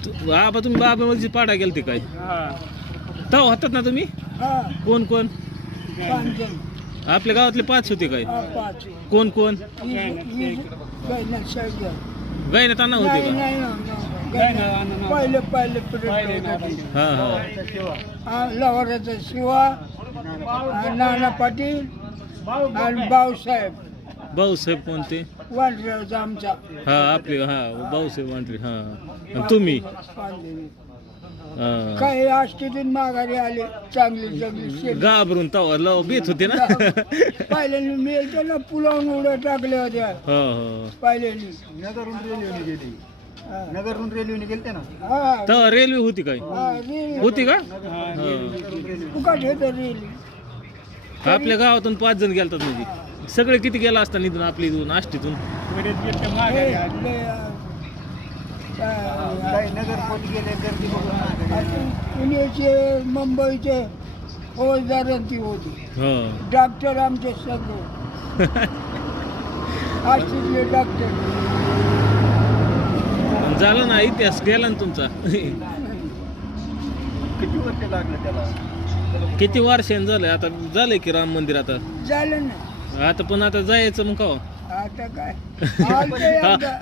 आबा तुम्ही बाबाची पाडा गेलते काय तव होतात ना तुम्ही कोण कोण आपल्या गावातले 5 होते काय कोण कोण गायनात अण्णा होते का हा लवाराचा शिवा नाना पाटील आणि भाऊसाहेब कोणते वाटरावचा आमचा हा आपले हा भाऊसाहेब वांटरे हा आणि तुम्ही काही आष्टीतून माघारी आले चांगली घाबरून तवा लव बेत होते ना पहिल्यांदा मिळते ना पुलावून उड्या टाकल्या होत्या पहिल्यांनी नगरहून रेल्वेने गेलते ना तेव्हा रेल्वे होती काय होती का फुकट होतं रेल्वे आपल्या गावातून 5 जण गेलतात म्हणजे सगळे किती गेला असता इथून आपली इथून आष्टीतून पुण्याचे मुंबईचे फौजदार ती होती डॉक्टर आमचे सगळे आष्टीतले डॉक्टर झालं ना इतिहास गेला ना तुमचा किती वर्ष लागलं त्याला किती वर्षांनी झालंय आता झालंय की राम मंदिर आता झालं ना आता पण आता जायचं मग का आता काय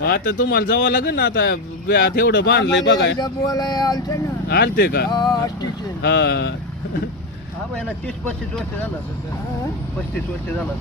आता तुम्हाला जावं लागेल ना आता एवढं बांधलंय बघाय बोलाय आलते ना आलते का आष्टीचे हा 30-35 वर्ष झालं 35 वर्ष झालं